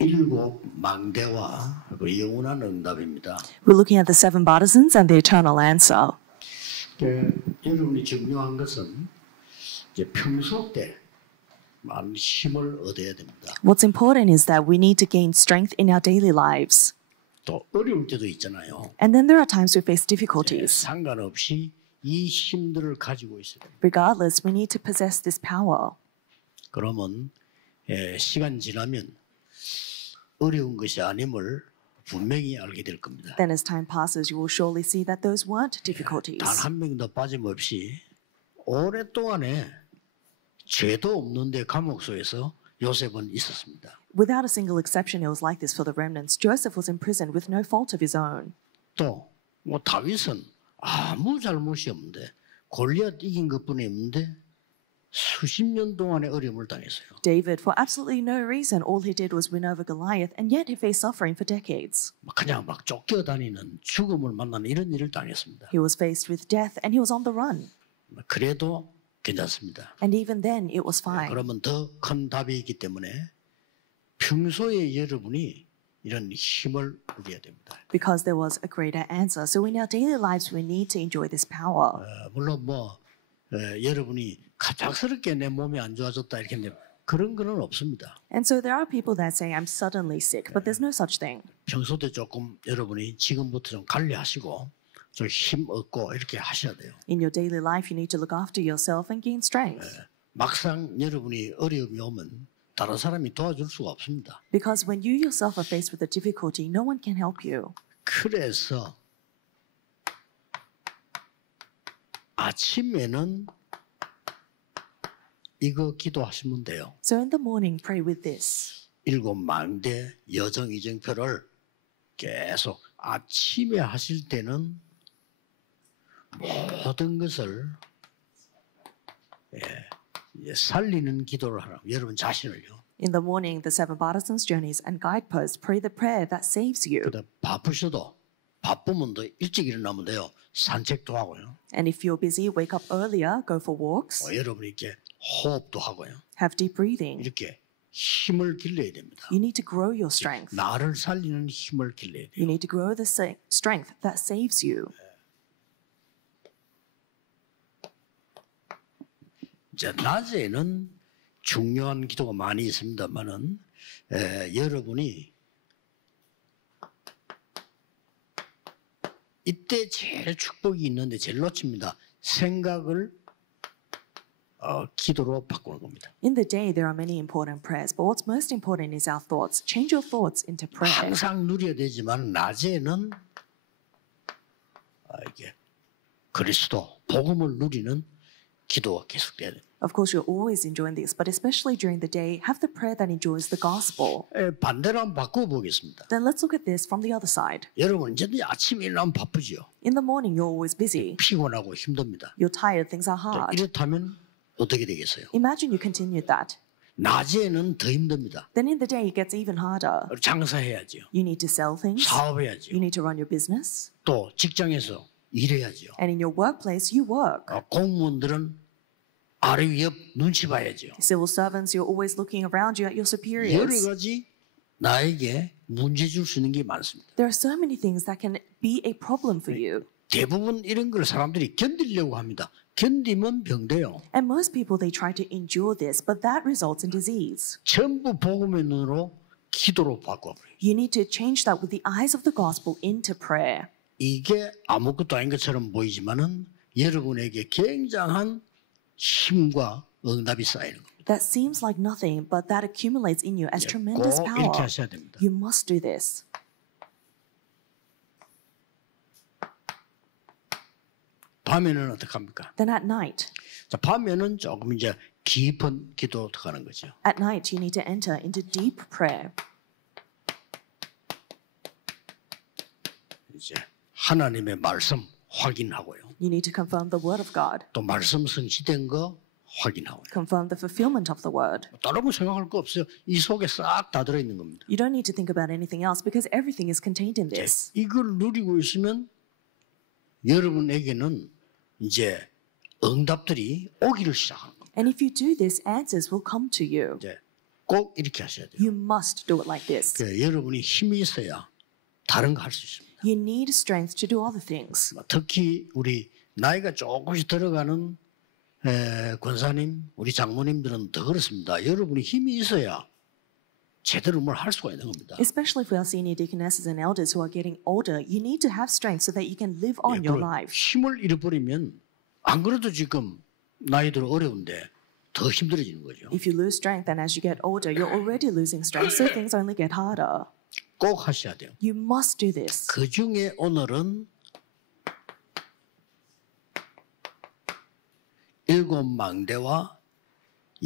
일곱 망대와 그 영원한 응답입니다. We're looking at the seven partisans and the eternal answer. 여러분이 중요한 것은 이제 평소 때 많은 힘을 얻어야 됩니다. What's important is that we need to gain strength in our daily lives. 또 어려울 때도 있잖아요. And then there are times we face difficulties. 상관없이 이 힘들을 가지고 있어야 됩니다. Regardless, we need to possess this power. 그러면 시간 지나면 어려운 것이 아님을 분명히 알게 될 겁니다. Then as time passes, you will surely see that those weren't difficulties. 단 한 명도 빠짐없이 오랫동안에 죄도 없는데 감옥 속에서 요셉은 있었습니다. Without a single exception, it was like this for the remnants. Joseph was imprisoned with no fault of his own. 또 다윗은 아무 잘못이 없는데 골리앗 이긴 것뿐이 없는데 수십 년 동안의 어려움을 당했어요. David, for absolutely no reason, all he did was win over Goliath, and yet he faced suffering for decades. 그냥 막 쫓겨다니는 죽음을 만나는 이런 일을 당했습니다. He was faced with death, and he was on the run. 그래도 괜찮습니다. And even then, it was fine. 그러면 더 큰 답이 있기 때문에 평소에 여러분이 이런 힘을 누려야 됩니다. Because there was a greater answer. So in our daily lives, we need to enjoy this power. 물론 여러분이 갑작스럽게 내 몸이 안 좋아졌다 이렇게 그런 거는 없습니다. And so there are people that say, I'm suddenly sick, but there's no such thing. 평소 때 조금 여러분이 지금부터 좀 관리하시고 좀 힘 얻고 이렇게 하셔야 돼요. In your daily life, you need to look after yourself and gain strength. 막상 여러분이 어려움이 오면 다른 사람이 도와줄 수가 없습니다. Because when you yourself are faced with a difficulty, no one can help you. 그래서 아침에는 이거 기도하시면 돼요. So in the morning, pray with this. 일곱 망대 여정 이정표를 계속 아침에 하실 때는 모든 것을 살리는 기도를 하라. 여러분 자신을요. In the morning, the seven partisans, journeys, and guideposts, pray the prayer that saves you. 근데 바쁘면 더 일찍 일어나면 돼요. 산책도 하고요. And if you're busy, wake up earlier, go for walks, 여러분이 이렇게 호흡도 하고요. have deep breathing. 이렇게 힘을 길러야 됩니다. You need to grow your strength. 나를 살리는 힘을 길러야 돼요. You need to grow the strength that saves you. 이제 낮에는 중요한 기도가 많이 있습니다만은 여러분이 이때 제일 축복이 있는데 제일 놓칩니다. 생각을 기도로 바꾸는 겁니다. In the day, there are many important prayers, but what's most important is our thoughts. Change your thoughts into prayer. 항상 누려야 되지만 낮에는 이게 그리스도 복음을 누리는 기도가 계속돼야 돼요. Of course, you're always enjoying this, but especially during the day, have the prayer that enjoys the gospel. 반대로 한번 바꿔보겠습니다. Then let's look at this from the other side. 여러분 이제 아침에 일어나면 바쁘지요. In the morning, you're always busy. 피곤하고 힘듭니다. You're tired, things are hard. 이렇다면 어떻게 되겠어요? Imagine you continued that. 낮에는 더 힘듭니다. Then in the day, it gets even harder. 장사해야죠. You need to sell things. 사업해야죠. You need to run your business. 또 직장에서 일해야죠. And in your workplace, you work. 공무원들은 아래 위에 눈치 봐야죠. Civil servants, you're always looking around you at your 여러 superiors. 가지 나에게 문제 줄 수 있는 게 많습니다. There are so many things that can be a problem for you. 대부분 이런 걸 사람들이 견디려고 합니다. 견디면 병돼요. And most people, they try to endure this, but that results in disease. 전부 복음의 눈으로 기도로 바꿔버려요. You need to change that with the eyes of the gospel into prayer. 이게 아무것도 아닌 것처럼 보이지만은 여러분에게 굉장한 힘과 응답이 쌓이는 겁니다. That seems like nothing, but that accumulates in you as tremendous 꼭 power. 이렇게 하셔야 됩니다. You must do this. 밤에는 어떻게 합니까? Then at night. 자, 밤에는 조금 이제 깊은 기도로 들어가는 거죠. At night, you need to enter into deep prayer. 이제 하나님의 말씀 확인하고요. You need to confirm the word of God. 또 말씀 성취된 거 확인하고요. Confirm the fulfillment of the word. 다른 거 생각할 거 없어요. 이 속에 싹 다 들어있는 겁니다. You don't need to think about anything else because everything is contained in this. 이걸 누리고 있으면 여러분에게는 이제 응답들이 오기를 시작하는 겁니다. And if you do this, answers will come to you. 이제 꼭 이렇게 하셔야 돼요. You must do it like this. 여러분이 힘이 있어야 다른 거 할 수 있습니다. You need strength to do other things. 특히 우리 나이가 조금씩 들어가는 권사님, 우리 장모님들은 더 그렇습니다. 여러분이 힘이 있어야 제대로 뭘 할 수가 있는 겁니다. Especially for our senior deaconesses and elders who are getting older, you need to have strength so that you can live on your life. 힘을 잃어버리면 안 그래도 지금 나이 들어 어려운데 더 힘들어지는 거죠. If you lose strength, and as you get older, you're already losing strength, so things only get harder. 꼭 하셔야 돼요. You must do this. 그 중에 오늘은 7망대와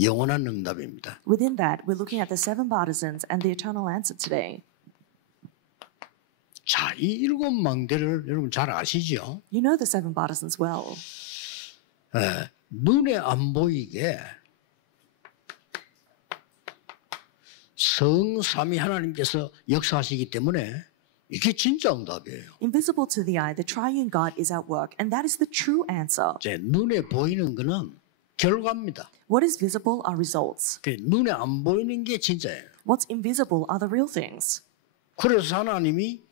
영원한 응답입니다. Within that, we're looking at the 7 partisans and the eternal answer today. 자, 이 7망대를 여러분 잘 아시죠? You know the 7 partisans well. 눈에 안 보이게 성삼위 하나님께서 역사하시기 때문에 이게 진짜 응답이에요. Invisible to the eye, the triune God is at work, and that is the true answer. 이제 눈에 보이는 거는 결과입니다. What is visible are results. 눈에 안 보이는 게 진짜예요. What's invisible are the real things. 그래서 하나님이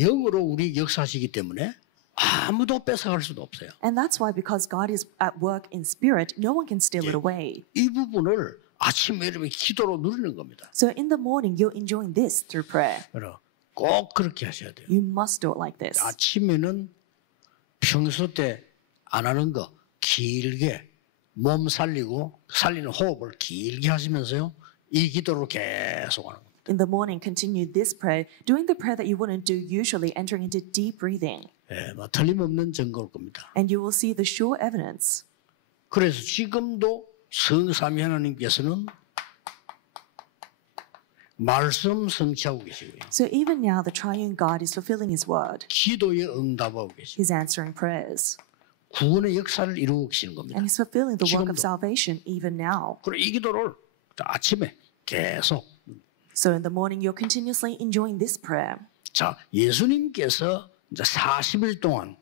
영으로 우리 역사하시기 때문에 아무도 뺏어갈 수도 없어요. And that's why, because God is at work in spirit, no one can steal it away. 이 부분을 아침에 여러분이 기도로 누리는 겁니다. So in the morning, you're enjoying this through prayer. 꼭 그렇게 하셔야 돼요. You must do it like this. 아침에는 평소 때 안 하는 거 길게 몸 살리고 살리는 호흡을 길게 하시면서요. 이 기도를 계속 하는 겁니다. In the morning, continue this prayer, doing the prayer that you wouldn't do usually, entering into deep breathing. 틀림없는 증거일 겁니다. And you will see the sure evidence. 그래서 지금도 성삼위 하나님께서는 말씀 성취하고 계시고요. So even now, the triune God is fulfilling his word. 기도에 응답하고 계시고 He's answering prayers. 구원의 역사를 이루고 계시는 겁니다. And he's fulfilling the work of 지금도. salvation even now. 그리고 이 기도를 아침에 계속 So in the morning, you're continuously enjoying this prayer. 자, 예수님께서 이제 40일 동안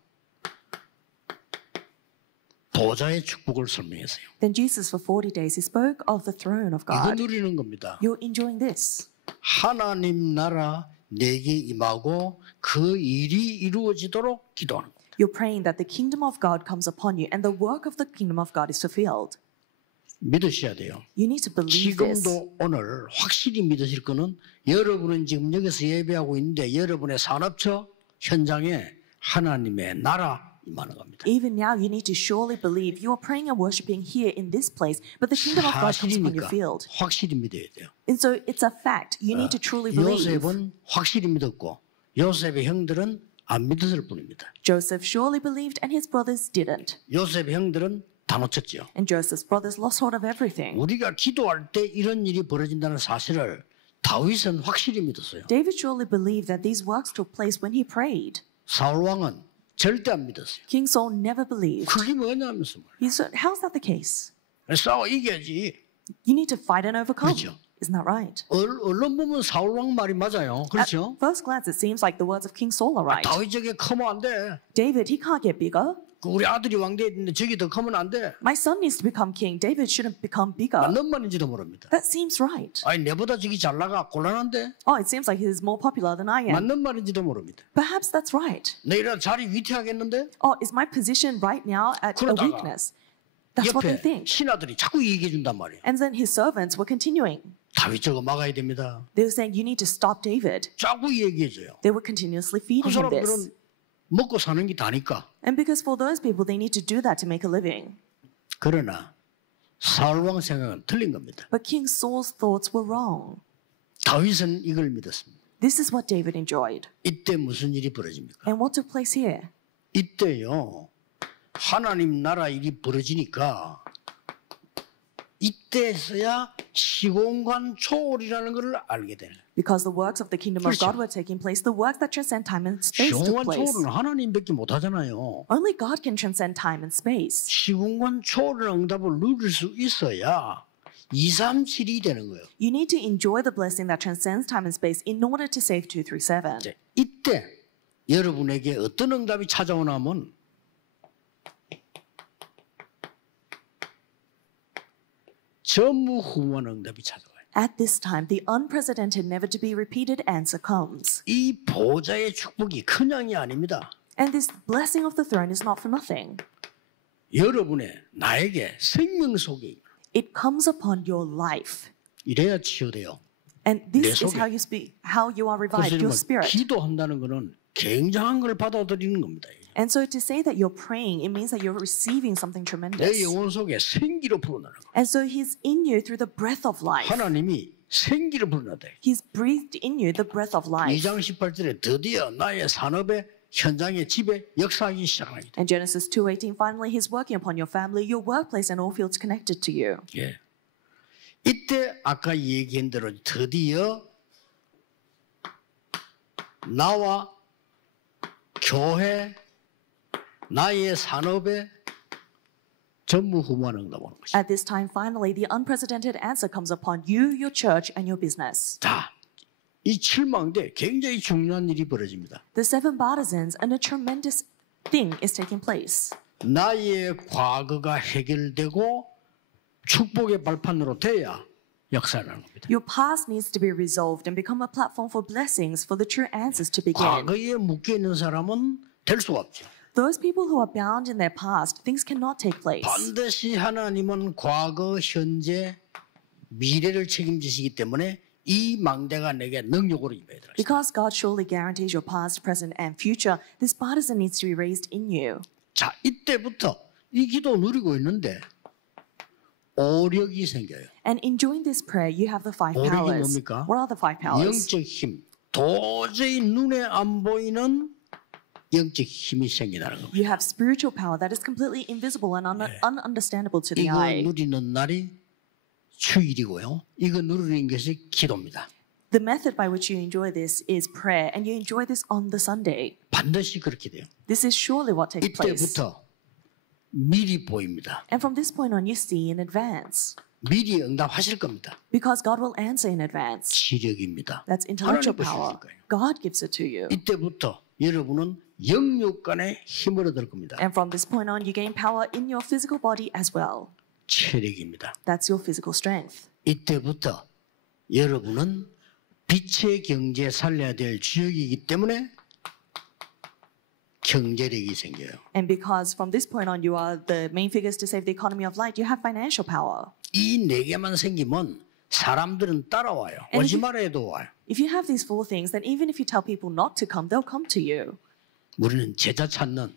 보좌의 축복을 설명했어요. Then Jesus, for 40 days, he spoke of the throne of 이거 God. 누리는 겁니다. You're enjoying this. 하나님 나라 내게 임하고 그 일이 이루어지도록 기도하는 겁니다. You're praying that the kingdom of God comes upon you and the work of the kingdom of God is fulfilled. 믿으셔야 돼요. You need to believe this. 지금도 오늘 확실히 믿으실 거는 여러분은 지금 여기서 예배하고 있는데 여러분의 산업처 현장에 하나님의 나라 임하는 겁니다. Even now, you need to surely believe you are praying and worshiping here in this place, but the kingdom of God comes upon your 사실이니까 field. 확실히 믿어야 돼요. And so it's a fact. You need to truly believe. 요셉은 확실히 믿었고 요셉의 형들은 안 믿었을 뿐입니다. Joseph surely believed and his brothers didn't. 요셉의 형들은 다 놓쳤죠. And Joseph's brothers lost hold of everything. 우리가 기도할 때 이런 일이 벌어진다는 사실을 다윗은 확실히 믿었어요. David surely believed that these works took place when he prayed. 사울 왕은 절대 안 믿었어요. King Saul never believed. 그게 뭐냐면서 He said, how's that the case? 싸워 이겨야지. You need to fight and overcome. 그렇죠. Isn't that right? 언론 보면 사울 왕 말이 맞아요. 그렇죠? At first glance, it seems like the words of King Saul are right. 다윗에게 크면 안 돼. David, he can't get bigger. 우리 아들이 왕대인데 저기 더 크면 안 돼. My son needs to become king. David shouldn't become bigger. 맞는 말인지도 모릅니다. That seems right. 아니 내보다 저기 잘 나가 곤란한데 Oh, it seems like he's more popular than I am. 맞는 말인지도 모릅니다. Perhaps that's right. 내가 자리 위태하겠는데 Oh, is my position right now at a 그러다가 weakness? That's what they 옆에 think. 신하들이 자꾸 얘기해 준단 말이에요. And then his servants were continuing. 다윗 저거 막아야 됩니다. They were saying, you need to stop David. 자꾸 얘기해 줘요. They were continuously 그 feeding him this. 사람들은 먹고 사는 게 다니까. And because for those people, they need to do that to make a living. 그러나 사울 왕 생각은 틀린 겁니다. But King Saul's thoughts were wrong. 다윗은 이걸 믿었습니다. This is what David enjoyed. 이때 무슨 일이 벌어집니까? And what took place here? 이때요. 하나님 나라 일이 벌어지니까 이때서야 시공간 초월이라는 것을 알게 되는. Because the works of the kingdom of 그렇죠. God were taking place, the works that transcend time and space took 시공간 place. 초월은 하나님밖에 못하잖아요. Only God can transcend time and space. 시공간 초월의 응답을 누릴 수 있어야 2, 3, 7이 되는 거예요. You need to enjoy the blessing that transcends time and space in order to save 2 through 7. 이제 이때 여러분에게 어떤 응답이 찾아오냐면 전무후무한 응답이 찾아와요. At this time, the unprecedented, never to be repeated answer comes. 이 보좌의 축복이 그냥이 아닙니다. And this blessing of the throne is not for nothing. 여러분의 나에게 생명 속에 It comes upon your life. 이래야 치유돼요. And this 내 is 속에. how you speak, how you are 그래서 revived, your 여러분, spirit. 기도한다는 것은 굉장한 걸 받아들이는 겁니다. And so to say that you're praying, it means that you're receiving something 내 tremendous. 영혼 속에 생기로 불어나는 거. And so he's in you through the breath of life. 하나님이 생기를 불어나다. He's breathed in you the breath of life. 2장 18절에 드디어 나의 산업에 현장의 집에 역사하기 시작합니다. And Genesis 2:18, finally he's working upon your family, your workplace, and all fields connected to you. 예. 이때 아까 얘기한 대로 드디어 나와 교회 나의 산업에 전무후무한 응답 오는 것이다. At this time, finally, the unprecedented answer comes upon you, your church, and your business. 자, 이 칠망대 굉장히 중요한 일이 벌어집니다. The seven partisans, and a tremendous thing is taking place. 나의 과거가 해결되고 축복의 발판으로 돼야 역사라는 겁니다. Your past needs to be resolved and become a platform for blessings for the true answers to begin. 과거에 묶여 있는 사람은 될 수가 없죠. Those people who are bound in their past, things cannot take place. 반드시 하나님은 과거, 현재, 미래를 책임지시기 때문에 이 망대가 내게 능력으로 임해야 되라. Because God surely guarantees your past, present, and future, this partisan needs to be raised in you. 자, 이때부터 이 기도 누리고 있는데 오력이 생겨요. And in doing this prayer, you have the five 오력이 powers. 뭡니까? What are the five powers? 영적 힘, 도저히 눈에 안 보이는 영적 힘이 생기다는 겁니다. You have spiritual power that is completely invisible and ununderstandable to the 이거 eye. 누리는 날이 주일이고요. 이거 누리는 것이 기도입니다. The method by which you enjoy this is prayer, and you enjoy this on the Sunday. 반드시 그렇게 돼요. This is surely what takes place. 이때부터 미리 보입니다. And from this point on, you see in advance. 미리 응답하실 겁니다. Because God will answer in advance. 지력입니다. That's intellectual 하나님께서 power. 주실 거예요. God gives it to you. 이때부터 여러분은 영육간에 힘을 얻을 겁니다. And from this point on, you gain power in your physical body as well. 체력입니다. That's your physical strength. 이때부터 여러분은 빛의 경제 살려야 될 지역이기 때문에 경제력이 생겨요. And because from this point on, you are the main figures to save the economy of light, you have financial power. 이 네 개만 생기면 사람들은 따라와요. 오지 말아 해도 와요. If you have these four things, then even if you tell people not to come, they'll come to you. 우리는 제자 찾는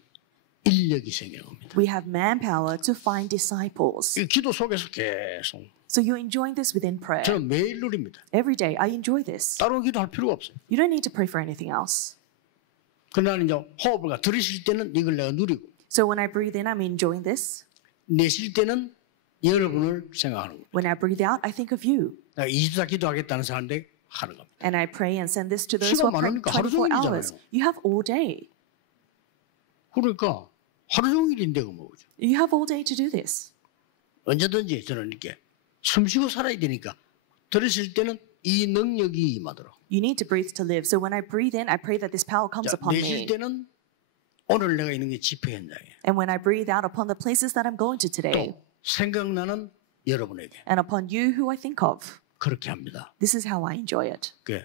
인력이 생기는 겁니다. We have manpower to find disciples. 이 기도 속에서 계속 So you're enjoying this within prayer. 저는 매일 누립니다. Every day, I enjoy this. 다른 기도할 필요가 없어요. You don't need to pray for anything else. 그러나 이제 호흡을 들이쉴 때는 이걸 내가 누리고 So when I breathe in, I'm enjoying this. 내쉴 때는 여러분을 생각하는 겁니다. When I breathe out, I think of you. 내가 24 기도하겠다는 사람들 하는 겁니다. And I pray and send this to those who 시간 are praying 많으니까 하루 24 hours. 종일이잖아요. You have all day. 그러니까 하루 종일인데 그 뭐죠? You have all day to do this. 언제든지 저는 이렇게 숨쉬고 살아야 되니까 들으실 때는 이 능력이 임하도록. You need to breathe to live. So when I breathe in, I pray that this power comes 자, upon 내쉴 me. 때는 오늘 내가 있는 게 집회 현장이에요. And when I breathe out upon the places that I'm going to today, 또 생각나는 여러분에게 and upon you who I think of. 그렇게 합니다. This is how I enjoy it. 그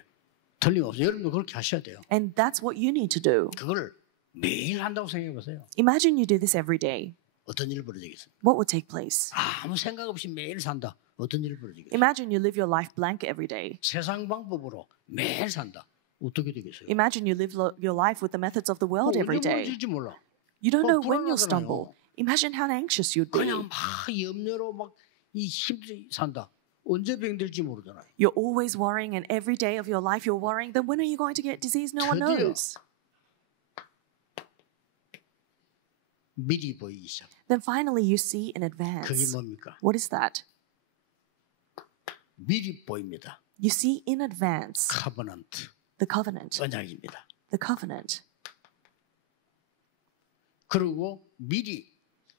틀림없어요. 여러분도 그렇게 하셔야 돼요. And that's what you need to do. 그걸 매일 한다고 생각해 보세요. Imagine you do this every day. 어떤 일이 벌어지겠어요? What would take place? 아무 생각 없이 매일 산다. 어떤 일이 벌어지겠어요? Imagine you live your life blank every day. 세상 방법으로 매일 산다. 어떻게 되겠어요? Imagine you live your life with the methods of the world every 언제 day. 벌어질지 몰라. You don't know when you'll 불안하잖아요. stumble. Imagine how anxious you'd be. 그냥 막 염려로 막 이 힘들이 산다. 언제 병들지 모르잖아요. You're always worrying, and every day of your life you're worrying. Then when are you going to get disease? No one 드디어 knows. 미리 보이기 시작. Then finally you see in 그게 advance. 뭡니까? What is that? 미리 보입니다. You see in advance 카버넌트, the covenant. 언약입니다. The covenant. 그리고 미리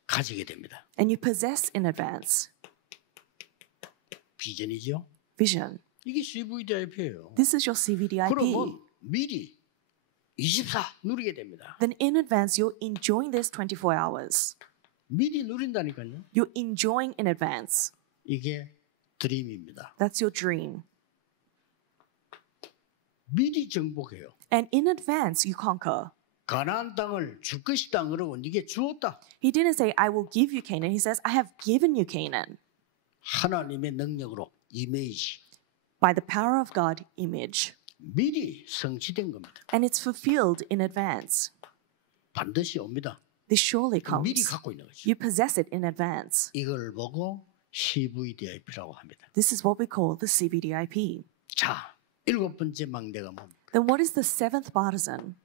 가지게 됩니다. And you possess in advance 비전이죠. vision. 이게 CVDIP예요. This is your CVDIP. 그러면 미리 24 누리게 됩니다. Then in advance you're enjoying this 24 hours. 미리 누린다니까요. You're enjoying in advance. 이게 드림입니다. That's your dream. 미리 정복해요. And in advance, you conquer. 가나안 땅을 줄 것이다 그러고 네게 주었다. He didn't say, I will give you Canaan. He says, I have given you Canaan. 하나님의 능력으로 이미지 By the power of God, image. 미리 성취된 겁니다. And it's fulfilled in advance. 반드시 옵니다. This surely 미리 comes. 갖고 있는 거죠. You possess it in advance. 이걸 보고 CVDIP라고 합니다. This is what we call the CVDIP. 자, 일곱 번째 망대가 뭡니까? Then what is the seventh partisan?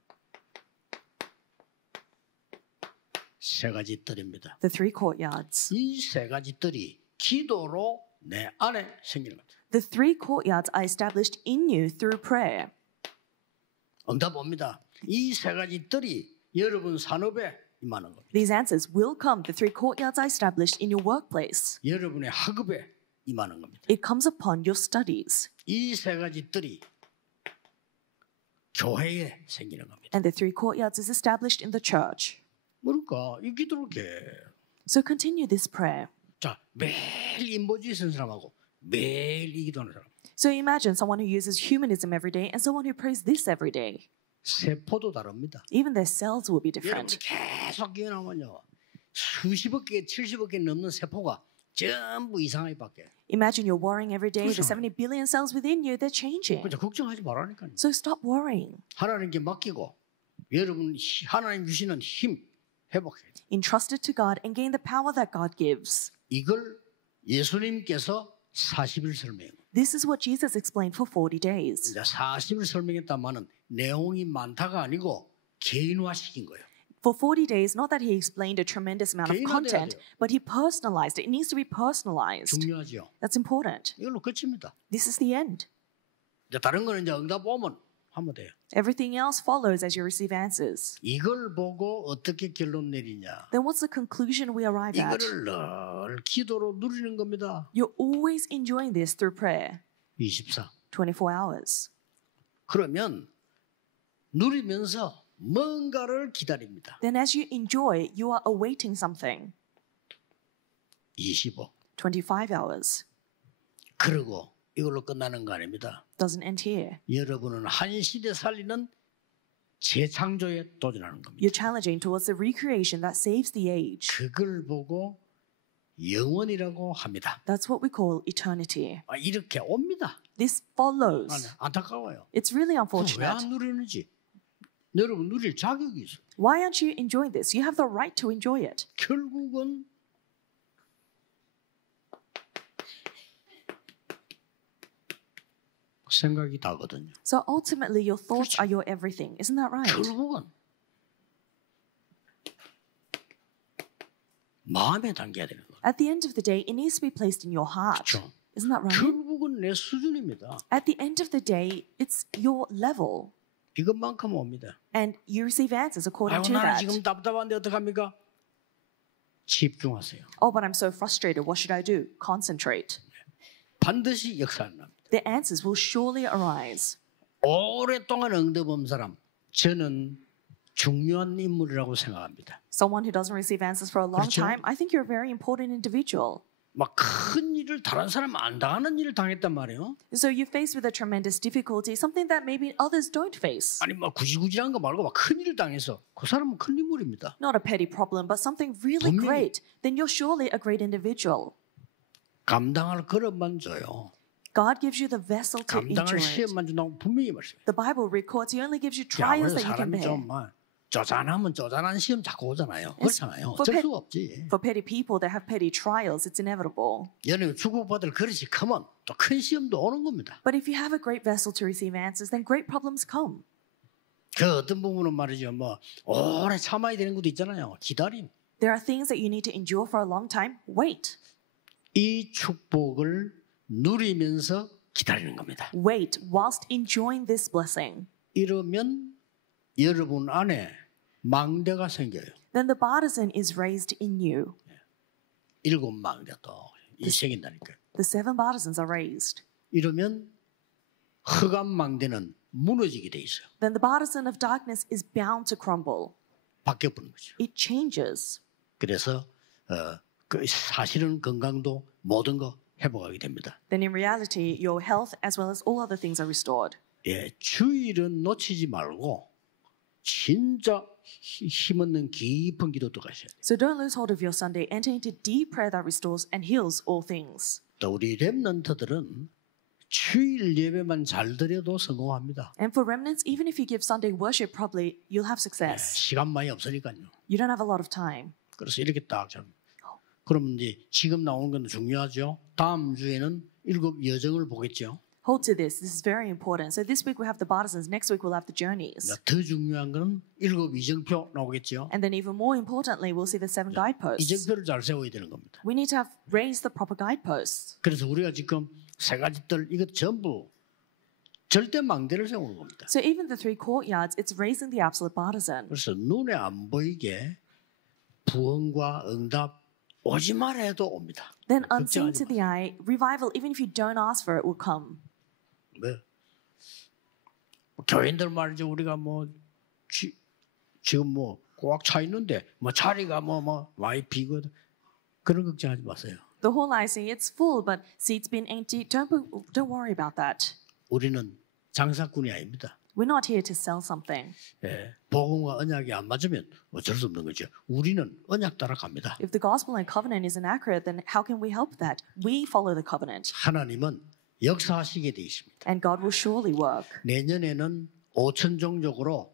세 가지 뜰입니다. The three courtyards. 이 세 가지 뜰이 기도로 내 안에 생기는 겁니다. The three courtyards are established in you through prayer. 응답 옵니다. 이 세 가지 뜰이 여러분 산업에 임하는 겁니다. These answers will come. The three courtyards are established in your workplace. 여러분의 학업에 임하는 겁니다. It comes upon your studies. 이 세 가지 뜰이 교회에 생기는 겁니다. And the three courtyards is established in the church. 그러니까 이 기도를 이렇게 So continue this prayer. 자 매일 인보주의 쓰는 사람하고 매일 이 기도하는 사람 So imagine someone who uses humanism every day and someone who prays this every day. 세포도 다릅니다. Even their cells will be 여러분이 different. 계속 기도하면요 수십억 개, 70억 개 넘는 세포가 전부 이상하게 바뀌어요. Imagine you're worrying every day. The 그렇죠. 70 billion cells within you, they're changing. 그렇죠. 걱정하지 말라니까요. So stop worrying. 하나님께 맡기고 여러분 하나님 주시는 힘 회복해야 돼요. Entrust it to God and gain the power that God gives. 이걸 예수님께서 40일 설명해요. This is what Jesus explained for 40 days. 이제 40일 설명했다마는 내용이 많다가 아니고 개인화시킨 거예요. For 40 days, not that he explained a tremendous amount of 개인화돼야 content, 돼요. but he personalized it. It needs to be personalized. 중요하죠. That's important. 이걸로 끝입니다. This is the end. 이제 다른 거는 이제 응답 오면 하면 돼요. Everything else follows as you receive answers. 이걸 보고 어떻게 결론 내리냐? Then what's the conclusion we arrive at? 이거를 늘 기도로 누리는 겁니다. You're always enjoying this through prayer, 24. 24 hours. 그러면 누리면서 뭔가를 기다립니다. Then as you enjoy, you are awaiting something. 25. 25 hours. 그리고 이걸로 끝나는 거 아닙니다. Doesn't end here. 여러분은 한 시대 살리는 재창조에 도전하는 겁니다. You're challenging towards the recreation that saves the age. 그걸 보고 영원이라고 합니다. That's what we call eternity. 이렇게 옵니다. This follows. 안타까워요. It's really 왜 unfortunate. 안 누리는지. 여러분 누릴 자격이 있어요. Why aren't you enjoying this? You have the right to enjoy it. 결국은 생각이 다거든요. So ultimately, your thoughts are your everything. Isn't that right? 결국은 마음에 담겨야 되는 거예요. At the end of the day, it needs to be placed in your heart. 그렇죠. Isn't that right? 결국은 내 수준입니다. At the end of the day, it's your level. 이것만큼 옵니다. And you receive answers according 아이고 to 나는 that. 지금 답답한데 어떡합니까? 집중하세요. Oh, but I'm so frustrated. What should I do? Concentrate. 반드시 역사를 납니다. The answers will surely arise. 오랫동안 응답 없는 사람 저는 중요한 인물이라고 생각합니다. Someone who doesn't receive answers for a long 그렇죠. time, I think you're a very important individual. 막 큰 일을 다른 사람 안 당하는 일을 당했단 말이에요. So you're faced with a tremendous difficulty, something that maybe others don't face. 아니 막 구질구질한 거 말고 막 큰 일을 당해서 그 사람은 큰 인물입니다. Not a petty problem, but something really 분명히- great. Then you're surely a great individual. 감당할 그릇만 줘요. God gives you the vessel to 감당할 endure it. 시험만 준다고 분명히 말씀해요. The Bible records He only gives you 야, trials 원래 that you can 사람이 bear. 좀막 쪼잔하면 쪼잔한 시험 자꾸 오잖아요. 그렇잖아요. for 어쩔 pet- 수가 없지. For petty people that have petty trials, it's inevitable. 여러분 축복받을 그릇이 크면 또 큰 시험도 오는 겁니다. But if you have a great vessel to receive answers, then great problems come. 그 어떤 부분은 말이죠. 뭐 오래 참아야 되는 것도 있잖아요. 기다림. There are things that you need to endure for a long time. Wait. 이 축복을 누리면서 기다리는 겁니다. Wait whilst enjoying this blessing. 이러면 여러분 안에 망대가 생겨요. Then the partisan is raised in you. 일곱 망대 또이 생긴다니까요. The seven partisans are raised. 이러면 흑암 망대는 무너지게 돼 있어요. Then the partisan of darkness is bound to crumble. 바뀌어버리는 거죠. It changes. 그래서 그 사실은 건강도 모든 거 회복하게 됩니다. then in reality, your health as well as all other things are restored. 예, 주일은 놓치지 말고 진짜 힘없는 깊은 기도 들어가셔야 돼요. So don't lose hold of your Sunday. Enter into deep prayer that restores and heals all things. 또 우리 렘넌트들은 주일 예배만 잘 드려도 성공합니다. And for remnants, even if you give Sunday worship properly, you'll have success. 시간 많이 없으니까요. You don't have a lot of time. 그래서 이렇게 딱 좀. 그럼 이제 지금 나오는 건 중요하죠. 다음 주에는 7 여정을 보겠죠. Hold to this. This is very important. So this week we have the partisans. Next week we'll have the journeys. 더 중요한 건 7 이정표 나오겠죠. And then even more importantly, we'll see the 7 guideposts. 이정표를 잘 세워야 되는 겁니다. We need to have raised the proper guideposts. 그래서 우리가 지금 세 가지들 이것 전부 절대 망대를 세우는 겁니다. So even the 3 courtyards, it's raising the absolute partisan. 그래서 눈에 안 보이게 부흥과 응답 오지 말아도 옵니다. Then unseen 걱정하지 to the eye, revival, even if you don't ask for it, will come. 네. 교인들 말이죠. 우리가 지금 꽉 차 있는데 자리가 많이 비고 그런 걱정하지 마세요. The whole I see it's full, but seats being empty. Don't worry about that. 우리는 장사꾼이 아닙니다. We're not here to sell something. 예, 복음과 언약이 안 맞으면 어쩔 수 없는 거죠. 우리는 언약 따라 갑니다. If the gospel and covenant isn't accurate, then how can we help that? We follow the covenant. 하나님은 역사하시게 돼 있습니다. And God will surely work. 내년에는 5천 종족으로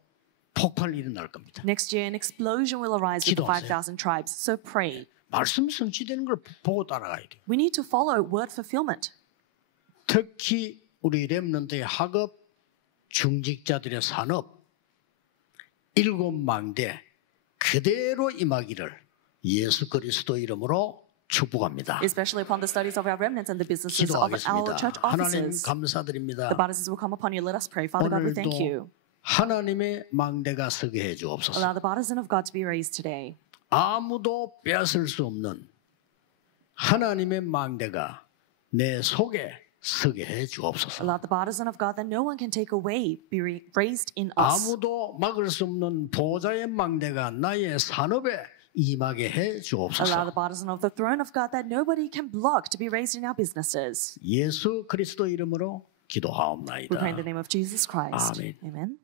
폭발이 일어날 겁니다. Next year, an explosion will arise with the 기도하세요. 5,000 tribes. So pray. 말씀 성취되는 걸 보고 따라가야 돼요. We need to follow word fulfillment. 특히 우리 렘넌트의 학업, 중직자들의 산업, 7 망대 그대로 임하기를 예수 그리스도 이름으로 축복합니다. Especially upon the studies of our remnants and the businesses of our 기도하겠습니다. church 하나님 offices. 감사드립니다. The partisans will come upon you. Let us pray. Father God, we thank you. 오늘도 하나님의 망대가 서게 해 주옵소서. Allow the partisan of God to be raised today. 아무도 빼앗을 수 없는 하나님의 망대가 내 속에 서게 해 주옵소서. Allow the partisan of God that no one can take away be raised in us. 아무도 막을 수 없는 보좌의 망대가 나의 산업에 임하게 해 Allow 주옵소서. the partisan of the throne of God that nobody can block to be raised in our businesses. 예수 그리스도 이름으로 We pray in 기도하옵나이다. the name of Jesus Christ. 아멘. Amen.